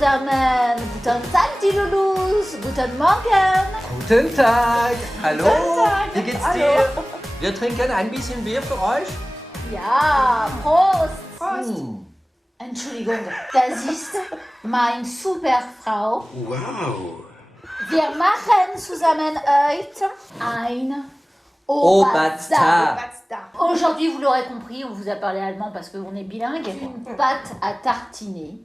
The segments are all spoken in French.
zusammen. Guten Tag, die Lulus. Guten Morgen. Guten Tag. Hallo. Guten Tag. Wie geht's Hallo. dir? Wir trinken ein bisschen Bier für euch. Ja, Prost. Hm. Entschuldigung, das ist meine Superfrau. Wow. Wir machen zusammen heute ein Obazda. Aujourd'hui, vous l'aurez compris, on vous a parlé allemand parce qu'on est bilingue. Une pâte à tartiner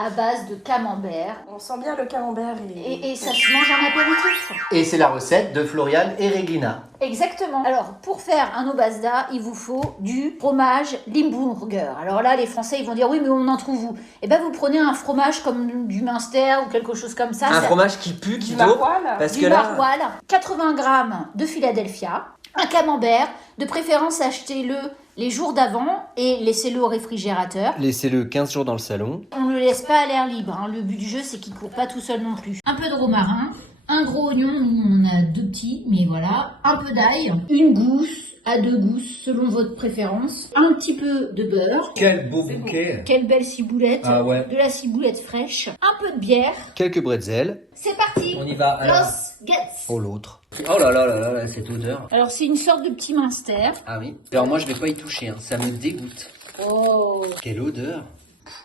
à base de camembert. On sent bien le camembert Et ça se mange en apéritif. Et c'est la recette de Florian et Regina. Exactement. Alors, pour faire un Obazda, il vous faut du fromage Limburger. Alors là, les Français, ils vont dire, oui, mais on en trouve où? Eh bien, vous prenez un fromage comme du Munster ou quelque chose comme ça. Un fromage qui pue, qui du dope. maroilles. Parce Du que là, maroilles, 80 grammes de Philadelphia, un camembert, de préférence achetez-le les jours d'avant et laissez-le au réfrigérateur. laissez-le 15 jours dans le salon. On ne le laisse pas à l'air libre, hein. Le but du jeu, c'est qu'il ne court pas tout seul non plus. Un peu de romarin, un gros oignon, nous on a 2 petits, mais voilà. Un peu d'ail, une gousse à 2 gousses selon votre préférence. Un petit peu de beurre. Quel beau bouquet. Quelle belle ciboulette. Ah ouais. De la ciboulette fraîche. Un peu de bière. Quelques bretzels. C'est parti. On y va. Alors. Los Gets. Oh l'autre. Oh là là là là, cette odeur. Alors c'est une sorte de petit Munster. Ah oui. Alors moi je vais pas y toucher, hein. Ça me dégoûte. Oh. Quelle odeur.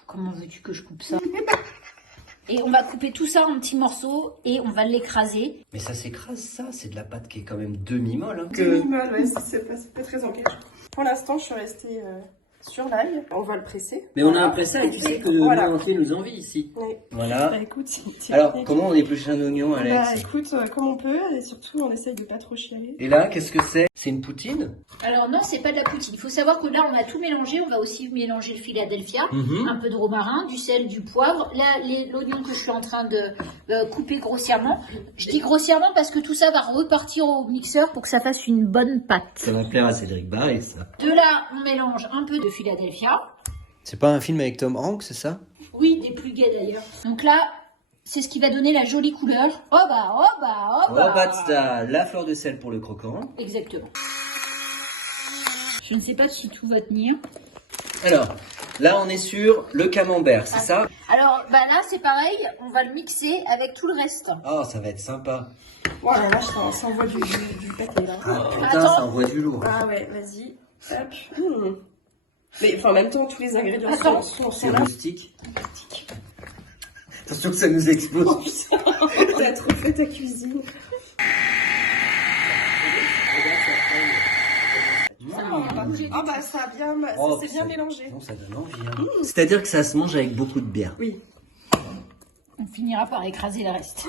Comment veux-tu que je coupe ça? Et on va couper tout ça en petits morceaux et on va l'écraser. Mais ça s'écrase ça, c'est de la pâte qui est quand même demi-molle. Hein. Demi-molle, ouais, c'est pas très ancré. Pour l'instant, je suis restée sur l'ail. On va le presser. Mais on a un pressage, tu sais que Voilà. le entier nous envie ici. Oui. Voilà. Bah écoute, Alors, comment on épluche un oignon, Alex? Bah écoute, comme on peut, et surtout on essaye de pas trop chialer. Et là, qu'est-ce que c'est? C'est une poutine? Alors non, c'est pas de la poutine. Il faut savoir que là, on a tout mélangé. On va aussi mélanger le Philadelphia, un peu de romarin, du sel, du poivre. Là, l'oignon que je suis en train de couper grossièrement. Je dis grossièrement parce que tout ça va repartir au mixeur pour que ça fasse une bonne pâte. Ça va plaire à Cédric Barré, ça. De là, on mélange un peu de Philadelphia. C'est pas un film avec Tom Hanks, c'est ça? Oui, des plus gais d'ailleurs. Donc là, c'est ce qui va donner la jolie couleur. Oh bah, oh bah, oh bah. Obazda, la fleur de sel pour le croquant. Exactement. Je ne sais pas si tout va tenir. Alors, là on est sur le camembert, c'est ça? Alors, bah là, c'est pareil. On va le mixer avec tout le reste. Oh, ça va être sympa. Oh la vache, ça envoie du pâté là. Oh, putain, Attends. ça envoie du lourd. Ah ouais, vas-y. Hop. Mais enfin, en même temps, tous les ingrédients Attends. sont C'est là. rustique. Attention que ça nous explose. T'as trop fait ta cuisine. Ah bah ça a bien, Oh, c'est bien mélangé. Non, ça donne envie. Hein. C'est-à-dire que ça se mange avec beaucoup de bière. Oui. On finira par écraser le reste.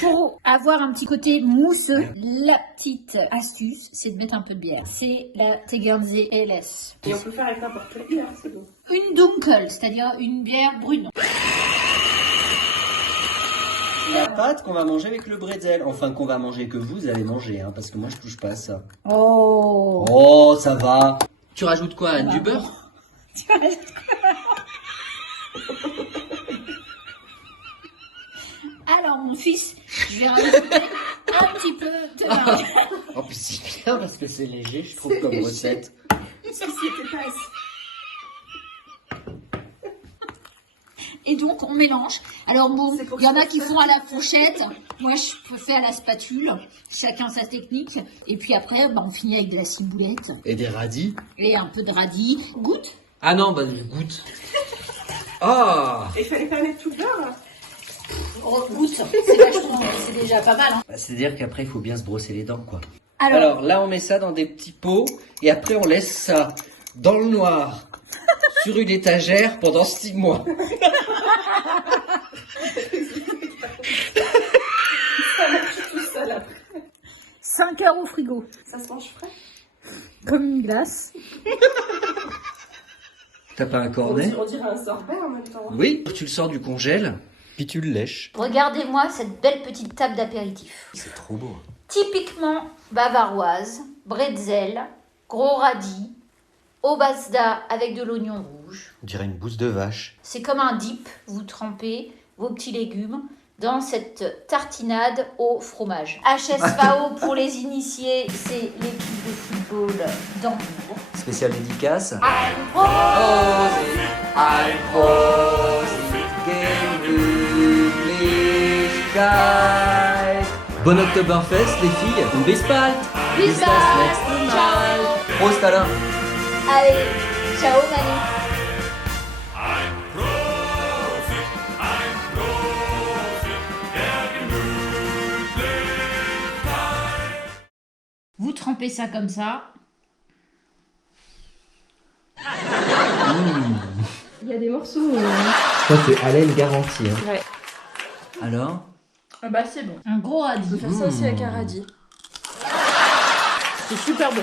Pour avoir un petit côté mousseux, la petite astuce, c'est de mettre un peu de bière. C'est la Tegernsee LS. Et on peut faire avec n'importe quelle bière, c'est bon. Une dunkel, c'est-à-dire une bière brune. La pâte qu'on va manger avec le bretzel. Enfin, qu'on va manger, que vous allez manger, hein, parce que moi je touche pas à ça. Oh. Oh, ça va. Tu rajoutes quoi, Anne? Du beurre? Alors, mon fils, je vais rajouter un petit peu de margarine. Oh, puis c'est bien parce que c'est léger, je trouve, comme recette. Si c'était pas assez. Et donc, on mélange. Alors bon, C'est pour il y en ça a que qui ça- font à la fourchette. Moi, je fais à la spatule. Chacun sa technique. Et puis après, bah, on finit avec de la ciboulette Et des radis? et un peu de radis. Goûte. Ah non, bah je goûte. Ah, Et il fallait pas mettre tout le beurre. Oh, goûte. C'est vachement, c'est déjà pas mal. Hein. bah, c'est-à-dire qu'après, il faut bien se brosser les dents, quoi. Alors, Alors là, on met ça dans des petits pots et après, on laisse ça dans le noir sur une étagère pendant 6 mois. Tout ça là. 5 heures au frigo. Ça se mange frais. Comme une glace. T'as pas un cornet? On dirait un sorbet en même temps. Oui, tu le sors du congèle, puis tu le lèches. Regardez-moi cette belle petite table d'apéritif. C'est trop beau. Typiquement bavaroise, bretzel, gros radis, Obazda avec de l'oignon rouge. On dirait une bouse de vache. C'est comme un dip, vous trempez vos petits légumes dans cette tartinade au fromage. HSVAO pour les initiés, c'est l'équipe de football d'amour. Spécial dédicace. Alprosit, Bon Oktoberfest les filles. Und bis bald. bis das bald, nächste Mal. ciao. Prost Alain. Allez, ciao Manu. Vous trempez ça comme ça. Il y a des morceaux. Ça c'est haleine garantie. Hein. Ouais. Alors? Ah bah c'est bon. Un gros On peut radis. faire ça aussi avec un radis. C'est super bon.